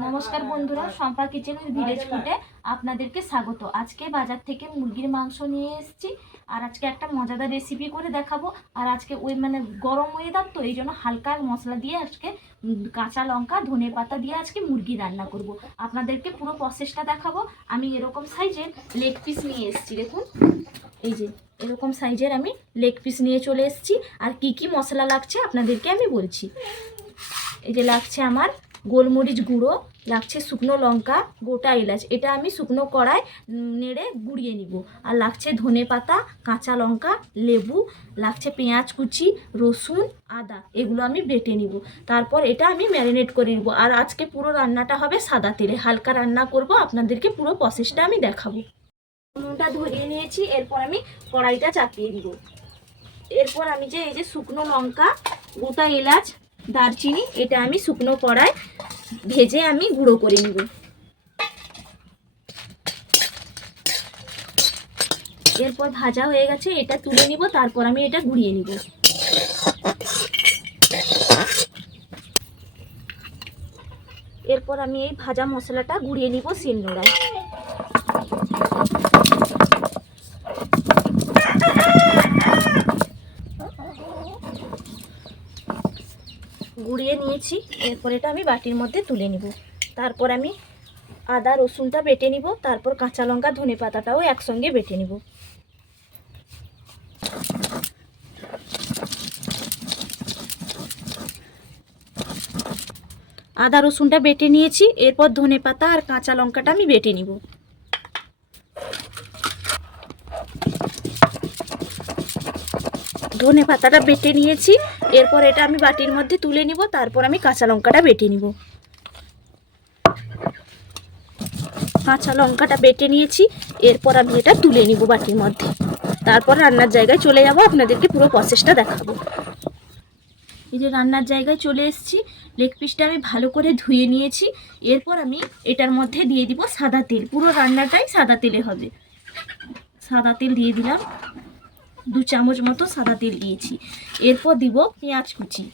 নমস্কার বন্ধুরা Shampa kitchen village ফুটে আপনাদেরকে স্বাগত। আজকে বাজার থেকে মুরগির মাংস নিয়ে এসেছি আর আজকে একটা মজাদার রেসিপি করে দেখাবো। আর আজকে ওই মানে গরম ওয়েদার তো, এই জন্য হালকা মশলা দিয়ে আজকে কাঁচা লঙ্কা, ধনে পাতা দিয়ে আজকে মুরগি রান্না করব। আপনাদেরকে পুরো প্রসেসটা দেখাবো। আমি এরকম সাইজের লেগ পিস নিয়ে এসেছি, দেখুন। এই যে, এরকম সাইজের আমি লেগ পিস নিয়ে চলে এসেছি। আর কি কি মশলা লাগছে আপনাদেরকে আমি বলছি। এই যে লাগছে আমার গোলমরিচ গুঁড়ো, লাগছে শুকনো লঙ্কা, গোটা এলাচ। এটা আমি শুকনো কড়ায় নেড়ে গুঁড়িয়ে নিব। আর লাগছে ধনে পাতা, কাঁচা লঙ্কা, লেবু, লাগছে পেঁয়াজ কুচি, রসুন, আদা। এগুলো আমি বেটে নিব। তারপর এটা আমি ম্যারিনেট করে নিব। আর আজকে পুরো রান্নাটা হবে সাদা তেলে। হালকা রান্না করব, আপনাদেরকে পুরো প্রসেসটা আমি দেখাবো। নুনটা ধরিয়ে নিয়েছি, এরপর আমি কড়াইটা চাপিয়ে দিব। এরপর আমি যে, এই যে শুকনো লঙ্কা, গোটা এলাচ দারচিনি, এটা আমি শুকনো কড়ায় ভেজে আমি গুঁড়ো করে নিব। এরপর ভাজা হয়ে গেছে, এটা তুলে নিব, তারপর আমি এটা গুঁড়িয়ে নিব। এরপর আমি এই ভাজা মশলাটা গুঁড়িয়ে নিব শিলনোড়ায় গুঁড়িয়ে নিয়েছি এরপর এটা আমি বাটির মধ্যে তুলে নিব। তারপর আমি আদা, রসুনটা বেটে নিব। তারপর কাঁচা লঙ্কা, ধনে পাতাটাও একসঙ্গে বেটে নিব। আদা, রসুনটা বেটে নিয়েছি। এরপর ধনে পাতা আর কাঁচা লঙ্কাটা আমি বেটে নিব। ধনে পাতাটা বেটে নিয়েছি। এরপর এটা আমি বাটির মধ্যে তুলে নিব, তারপর আমি কাঁচা লঙ্কাটা বেটে নিব। কাঁচা লঙ্কাটা বেটে নিয়েছি, এরপর আমি এটা তুলে নিব বাটির মধ্যে। তারপর রান্নার জায়গায় চলে যাব, আপনাদেরকে পুরো প্রসেসটা দেখাবো। এই যে রান্নার জায়গায় চলে এসেছি লেগ পিসটা আমি ভালো করে ধুয়ে নিয়েছি। এরপর আমি এটার মধ্যে দিয়ে দিব সাদা তেল। পুরো রান্নাটাই সাদা তেলে হবে। সাদা তেল দিয়ে দিলাম। দু চামচ মতো সাদা তেল দিয়েছি। এরপর দিব পেঁয়াজ কুচি।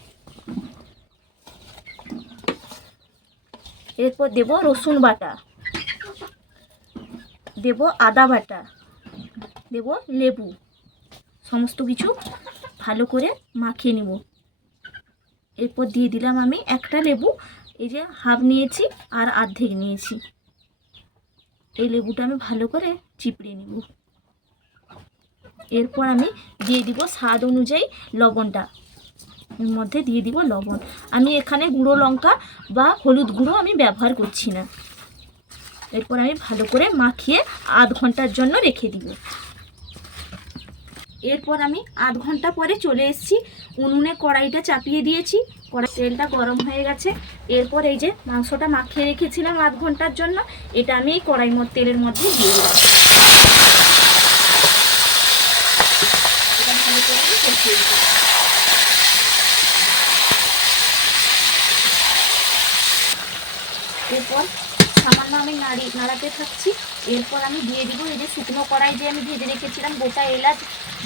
এরপর দেব রসুন বাটা। দেব আদা বাটা। দেব লেবু। সমস্ত কিছু ভালো করে মাখিয়ে নেব। এরপর দিয়ে দিলাম আমি একটা লেবু। এই যে হাফ নিয়েছি আর অর্ধেক নিয়েছি। এই লেবুটা আমি ভালো করে চিপড়ে নেব। এরপর আমি দিয়ে দিব স্বাদ অনুযায়ী লবণটা। এর মধ্যে দিয়ে দিব লবণ। আমি এখানে গুঁড়ো লঙ্কা বা হলুদ গুঁড়ো আমি ব্যবহার করছি না। এরপর আমি ভালো করে মাখিয়ে আধ ঘণ্টার জন্য রেখে দিব। এরপর আমি আধ ঘণ্টা পরে চলে এসেছি। উনুনে কড়াইটা চাপিয়ে দিয়েছি। কড়াই তেলটা গরম হয়ে গেছে। এরপর এই যে মাংসটা মাখিয়ে রেখেছিলাম আধ ঘণ্টার জন্য, এটা আমি এই কড়াই তেলের মধ্যে দিয়ে দিলাম এটা ভালো এরপর সামান্য আমি নাড়ি, নাড়াতে থাকছি। এরপর আমি দিয়ে দিব এই যে শুকনো কড়াই যে আমি ভেজে রেখেছিলাম, গোটা এলাচ,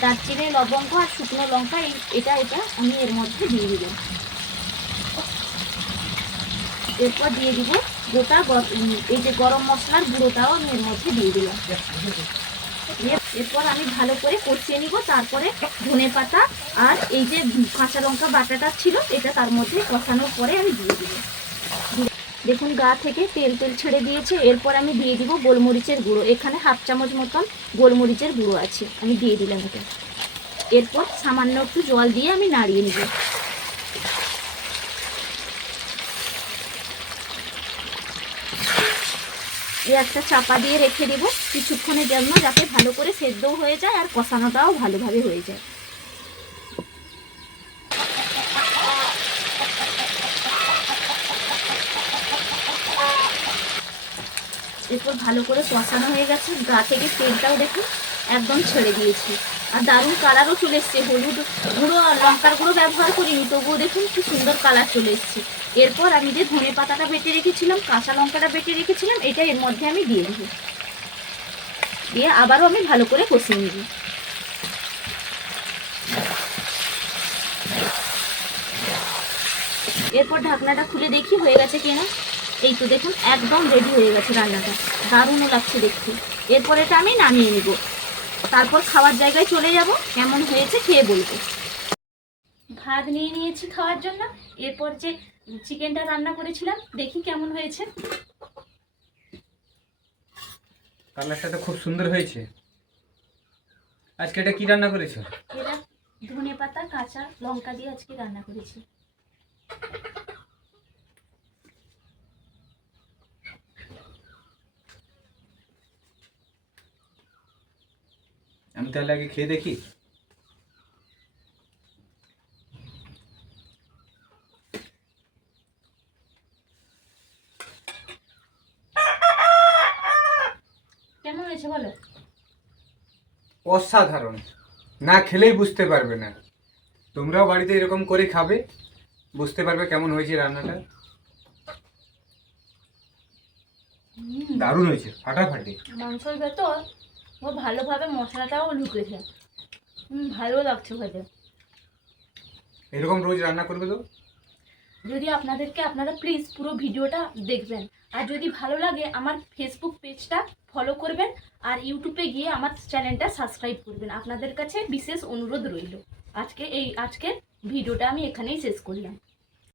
দারচিনি, লবঙ্গ আর শুকনো লঙ্কা এটা এটা আমি এর মধ্যে দিয়ে দিব। এরপর দিয়ে দিব গোটা এই যে গরম মশলার গুঁড়োটাও আমি এর মধ্যে দিয়ে দিলাম। এরপর আমি ভালো করে কষিয়ে নিব, তারপরে ধনে পাতা আর এই যে কাঁচা লঙ্কা বাটাটা ছিল, এটা তার মধ্যে কষানোর পরে আমি দিয়ে দিব। দেখুন, গা থেকে তেল তেল ছেড়ে দিয়েছে। এরপর আমি দিয়ে দিব গোলমরিচের গুঁড়ো। এখানে হাফ চামচ মতন গোলমরিচের গুঁড়ো আছে। আমি দিয়ে দিলাম এটা। এরপর সামান্য একটু জল দিয়ে আমি নাড়িয়ে নিব। একটা চাপা দিয়ে রেখে দেবো কিছুক্ষণের জন্য যাতে ভালো করে সেদ্ধও হয়ে যায় আর কষানোটাও ভালোভাবে হয়ে যায়। এরপর ভালো করে কষানো হয়ে গেছে। গা থেকে তেলটাও দেখুন একদম ছেড়ে দিয়েছি। আর দারুণ কালারও চলে এসছে। হলুদ গুঁড়ো আর লঙ্কার গুঁড়ো ব্যবহার করিনি, তবুও দেখুন কি সুন্দর কালার চলে এসছে। এরপর আমি যে ধনে পাতাটা বেটে রেখেছিলাম, কাঁচা লঙ্কাটা বেটে রেখেছিলাম, এটা এর মধ্যে আমি দিয়ে দেবো। দিয়ে আবারও আমি ভালো করে কষিয়ে নেব। এরপর ঢাকনাটা খুলে দেখি হয়ে গেছে কিনা এই তো দেখুন, একদম রেডি হয়ে গেছে রান্নাটা। দারুণও লাগছে দেখতে। এরপর এটা আমি নামিয়ে নেব। তারপর খাওয়ার জায়গায় চলে যাব। কেমন হয়েছে খেয়ে বলব। ভাত নিয়ে নিয়েছি খাওয়ার জন্য। এরপর যে চিকেনটা রান্না করেছিলাম দেখি কেমন হয়েছে। কালারটা তো খুব সুন্দর হয়েছে। আজকে এটা কি রান্না করেছ? এটা ধনে পাতা কাঁচা লঙ্কা দিয়ে আজকে রান্না করেছি। আমি তাহলে আগে খেয়ে দেখি কেমন হয়েছে বলো? অসাধারণ। না খেলেই বুঝতে পারবে না। তোমরাও বাড়িতে এরকম করে খাবে? বুঝতে পারবে কেমন হয়েছে রান্নাটা? দারুণ হয়েছে ফাটাফাটি। মাংসর ভেতর ও ভালোভাবে মশলাটাও ঢুকেছে হুম ভালো লাগছে খেতে। এরকম রোজ রান্না করবে তো? যদি আপনাদেরকে আপনারা প্লিজ পুরো ভিডিওটা দেখবেন। আর যদি ভালো লাগে, আমার ফেসবুক পেজটা ফলো করবেন আর ইউটিউবে গিয়ে আমার চ্যানেলটা সাবস্ক্রাইব করবেন। আপনাদের কাছে বিশেষ অনুরোধ রইল। আজকে এই, আজকের ভিডিওটা আমি এখানেই শেষ করলাম।